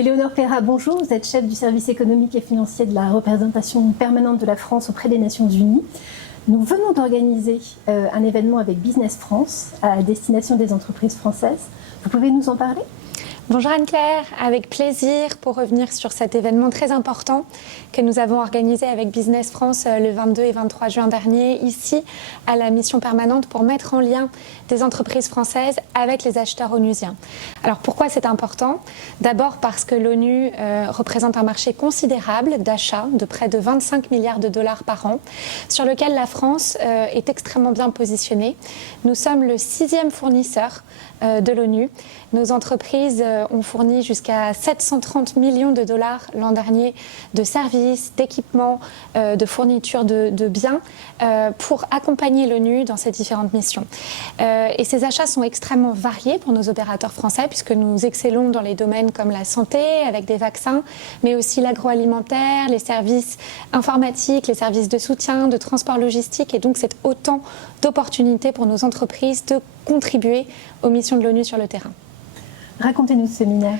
Éléonore Perra, bonjour. Vous êtes chef du service économique et financier de la représentation permanente de la France auprès des Nations Unies. Nous venons d'organiser un événement avec Business France à destination des entreprises françaises. Vous pouvez nous en parler ? Bonjour Anne-Claire, avec plaisir pour revenir sur cet événement très important que nous avons organisé avec Business France le 22 et 23 juin dernier, ici à la mission permanente pour mettre en lien des entreprises françaises avec les acheteurs onusiens. Alors pourquoi c'est important ? D'abord parce que l'ONU représente un marché considérable d'achat de près de 25 milliards de dollars par an, sur lequel la France est extrêmement bien positionnée. Nous sommes le 6e fournisseur de l'ONU. Nos entreprises ont fourni jusqu'à 730 millions de dollars l'an dernier de services, d'équipements, de fournitures de biens pour accompagner l'ONU dans ses différentes missions. Et ces achats sont extrêmement variés pour nos opérateurs français puisque nous excellons dans les domaines comme la santé avec des vaccins, mais aussi l'agroalimentaire, les services informatiques, les services de soutien, de transport logistique. Et donc c'est autant d'opportunités pour nos entreprises de contribuer aux missions de l'ONU sur le terrain. Racontez-nous ce séminaire.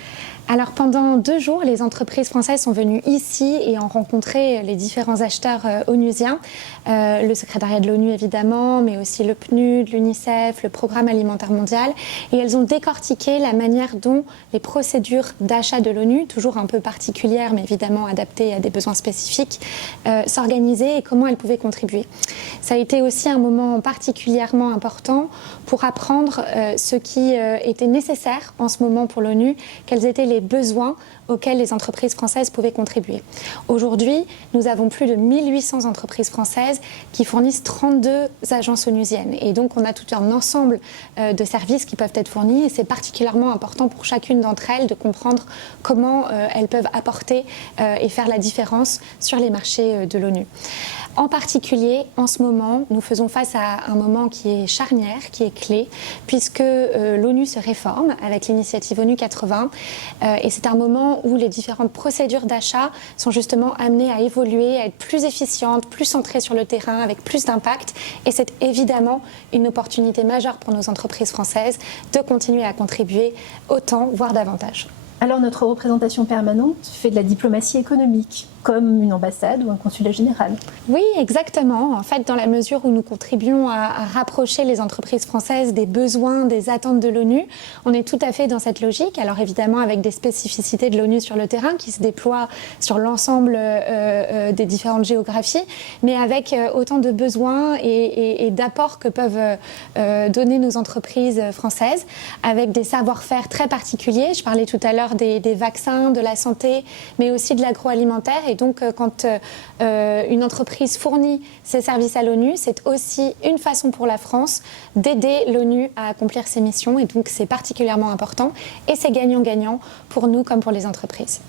Alors pendant 2 jours, les entreprises françaises sont venues ici et ont rencontré les différents acheteurs onusiens, le secrétariat de l'ONU évidemment, mais aussi le PNUD, l'UNICEF, le Programme alimentaire mondial. Et elles ont décortiqué la manière dont les procédures d'achat de l'ONU, toujours un peu particulières mais évidemment adaptées à des besoins spécifiques, s'organisaient et comment elles pouvaient contribuer. Ça a été aussi un moment particulièrement important pour apprendre ce qui était nécessaire en ce moment pour l'ONU, quels étaient les besoins auxquels les entreprises françaises pouvaient contribuer. Aujourd'hui, nous avons plus de 1800 entreprises françaises qui fournissent 32 agences onusiennes. Et donc, on a tout un ensemble de services qui peuvent être fournis et c'est particulièrement important pour chacune d'entre elles de comprendre comment elles peuvent apporter et faire la différence sur les marchés de l'ONU. En particulier, en ce moment, nous faisons face à un moment qui est charnière, qui est clé, puisque l'ONU se réforme avec l'initiative ONU 80. Et c'est un moment où les différentes procédures d'achat sont justement amenées à évoluer, à être plus efficientes, plus centrées sur le terrain, avec plus d'impact. Et c'est évidemment une opportunité majeure pour nos entreprises françaises de continuer à contribuer autant, voire davantage. Alors notre représentation permanente fait de la diplomatie économique, comme une ambassade ou un consulat général. Oui, exactement. En fait, dans la mesure où nous contribuons à rapprocher les entreprises françaises des besoins, des attentes de l'ONU, on est tout à fait dans cette logique. Alors évidemment avec des spécificités de l'ONU sur le terrain qui se déploient sur l'ensemble des différentes géographies, mais avec autant de besoins et d'apports que peuvent donner nos entreprises françaises, avec des savoir-faire très particuliers. Je parlais tout à l'heure des vaccins, de la santé, mais aussi de l'agroalimentaire. Et donc, quand une entreprise fournit ses services à l'ONU, c'est aussi une façon pour la France d'aider l'ONU à accomplir ses missions. Et donc, c'est particulièrement important. Et c'est gagnant-gagnant pour nous comme pour les entreprises.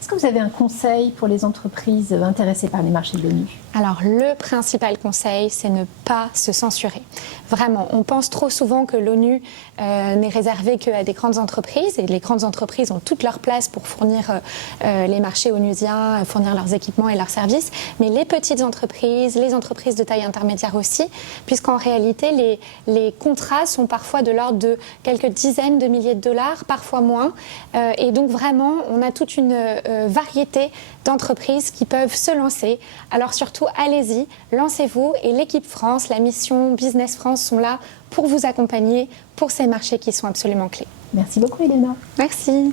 Est-ce que vous avez un conseil pour les entreprises intéressées par les marchés de l'ONU ? Alors, le principal conseil, c'est ne pas se censurer. Vraiment, on pense trop souvent que l'ONU n'est réservée qu'à des grandes entreprises et les grandes entreprises ont toute leur place pour fournir les marchés onusiens, fournir leurs équipements et leurs services, mais les petites entreprises, les entreprises de taille intermédiaire aussi, puisqu'en réalité, les contrats sont parfois de l'ordre de quelques dizaines de milliers de dollars, parfois moins, et donc vraiment, on a toute une variété d'entreprises qui peuvent se lancer. Alors surtout, allez-y, lancez-vous et l'équipe France, la mission Business France sont là pour vous accompagner pour ces marchés qui sont absolument clés. Merci beaucoup, Éléonore. Merci.